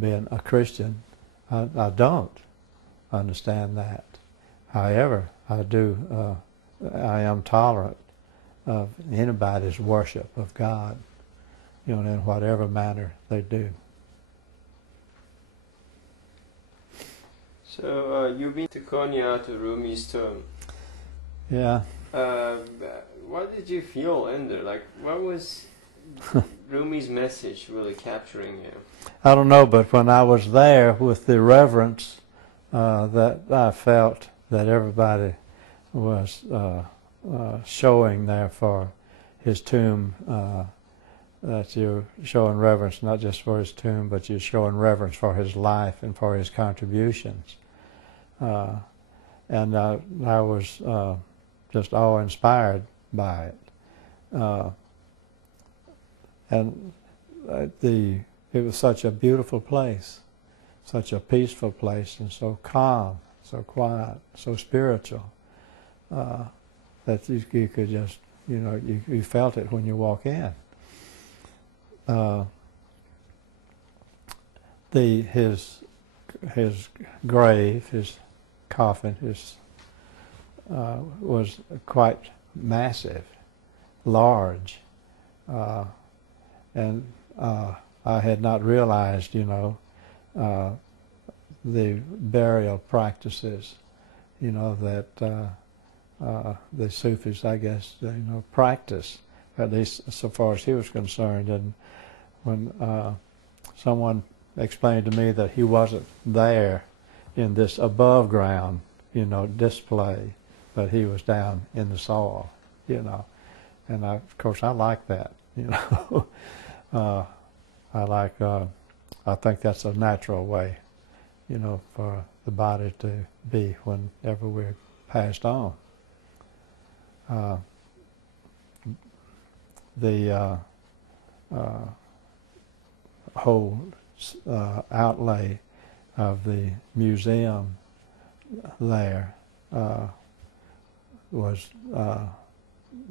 being a Christian, I don't understand that. However, I am tolerant of anybody's worship of God, in whatever manner they do. So you've been to Konya, to Rumi's tomb. Yeah. What did you feel in there? Like, what was Rumi's message really capturing you? I don't know, but when I was there, with the reverence that I felt that everybody was showing there for his tomb, that you're showing reverence not just for his tomb, but you're showing reverence for his life and for his contributions. And I was just awe-inspired by it. And it was such a beautiful place, such a peaceful place, and so calm, so quiet, so spiritual, that you could just, you felt it when you walk in. His grave, his coffin, was quite massive, large, and I had not realized, the burial practices, that the Sufis, I guess, practice, at least so far as he was concerned. And when someone explained to me that he wasn't there in this above ground, display, but he was down in the soil, and of course I like that, I think that's a natural way, for the body to be whenever we're passed on. The whole outlay of the museum there was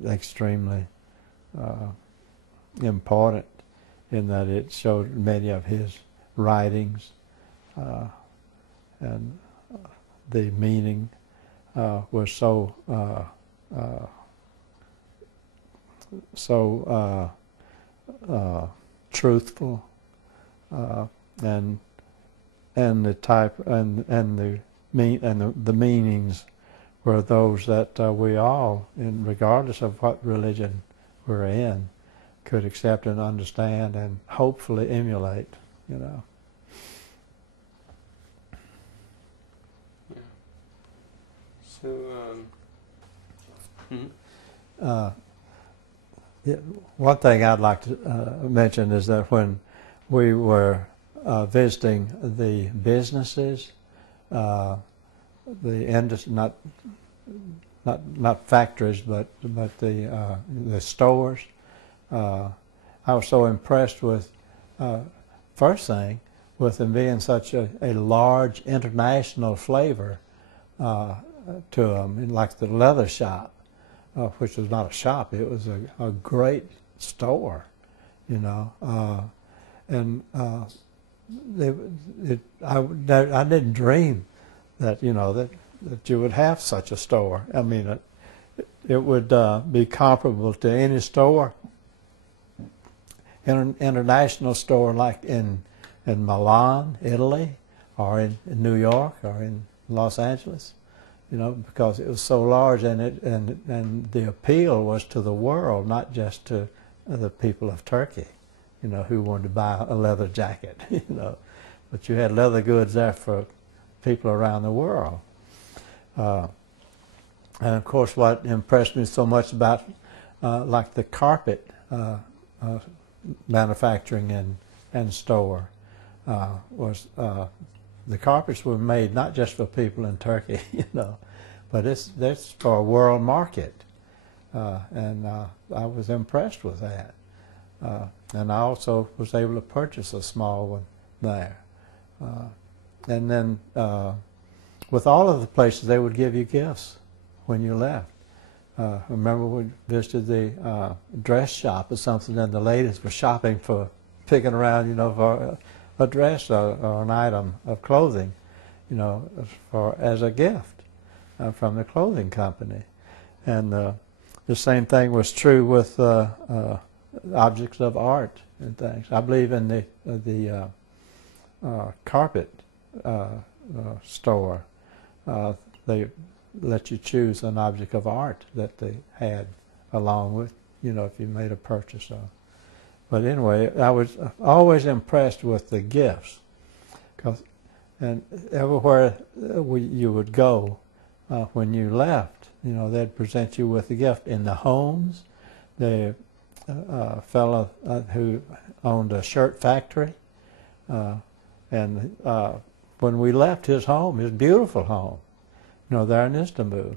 extremely important, in that it showed many of his writings, and the meaning was so truthful, and the type and the meanings were those that we all, regardless of what religion we're in, could accept and understand and hopefully emulate. Yeah. So. One thing I'd like to mention is that when we were visiting the businesses, the industry, not factories, but the stores, I was so impressed with, first thing, with them being such a large international flavor to them, like the leather shop. Which was not a shop, it was a great store, and I didn't dream that that you would have such a store. I mean, it would be comparable to any store, an international store like in Milan, Italy, or in New York, or in Los Angeles. Because it was so large, and the appeal was to the world, not just to the people of Turkey, who wanted to buy a leather jacket, But you had leather goods there for people around the world. And of course, what impressed me so much about, like the carpet manufacturing and store, was the carpets were made not just for people in Turkey, but that's for a world market, and I was impressed with that. And I also was able to purchase a small one there. And then with all of the places, they would give you gifts when you left. Remember we visited the dress shop or something, and the ladies were shopping for, picking around, for a dress or an item of clothing, as a gift from the clothing company. And the same thing was true with objects of art and things. I believe in the carpet store, they let you choose an object of art that they had along with, if you made a purchase of. But anyway, I was always impressed with the gifts, and everywhere you would go, when you left, they'd present you with a gift. In the homes, the fellow who owned a shirt factory, and when we left his home, his beautiful home, there in Istanbul,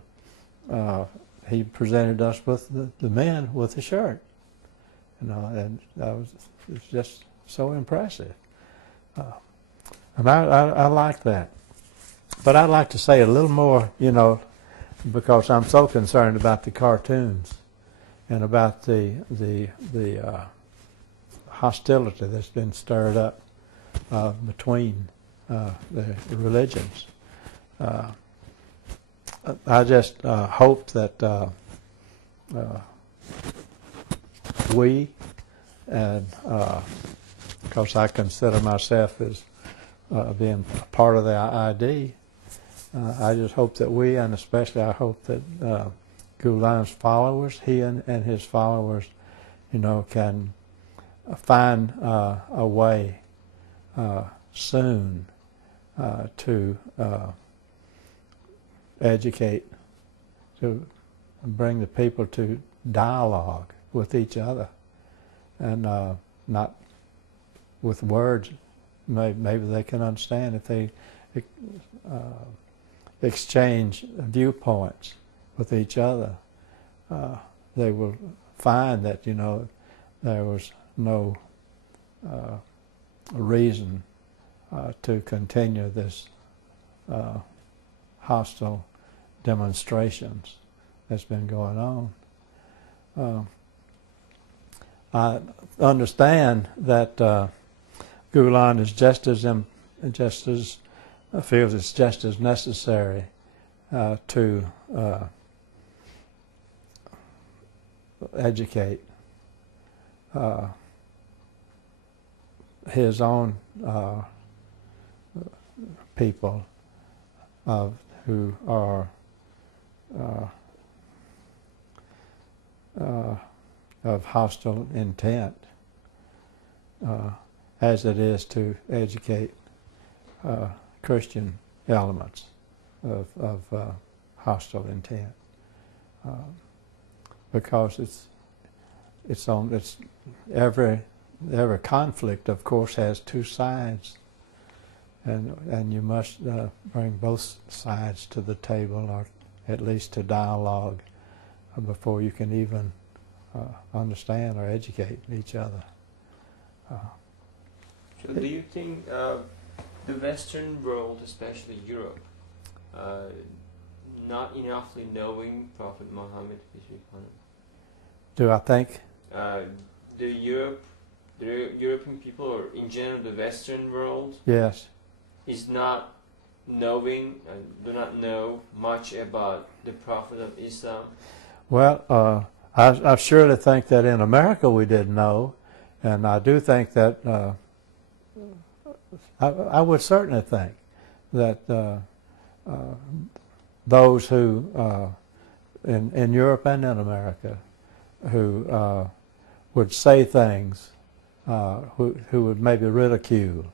he presented us with the men with the shirt, and it's just so impressive. And I like that. But I'd like to say a little more, because I'm so concerned about the cartoons and about the hostility that's been stirred up between the religions. I just hope that we, and because I consider myself as being part of the ID, I just hope that we, and especially I hope that Gulen's followers, he and his followers, can find a way soon to educate, to bring the people to dialogue with each other, and not with words. Maybe they can understand if they exchange viewpoints with each other. They will find that there was no reason to continue this hostile demonstrations that's been going on. I understand that Gulen is just as feels it's just as necessary to educate his own people who are of hostile intent, as it is to educate Christian elements of hostile intent, because it's every conflict, of course, has two sides, and you must bring both sides to the table, or at least to dialogue, before you can even understand or educate each other. So do you think the Western world, especially Europe, not enoughly knowing Prophet Muhammad, peace be upon him? Do I think? The European people, or in general the Western world, yes, is not knowing, do not know much about the Prophet of Islam? Well, I surely think that in America we didn't know, and I do think that I would certainly think that those who in Europe and in America who would say things, who would maybe ridicule,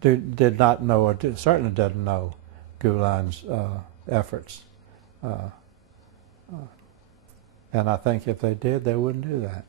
did not know, or certainly didn't know Gulen's efforts. And I think if they did, they wouldn't do that.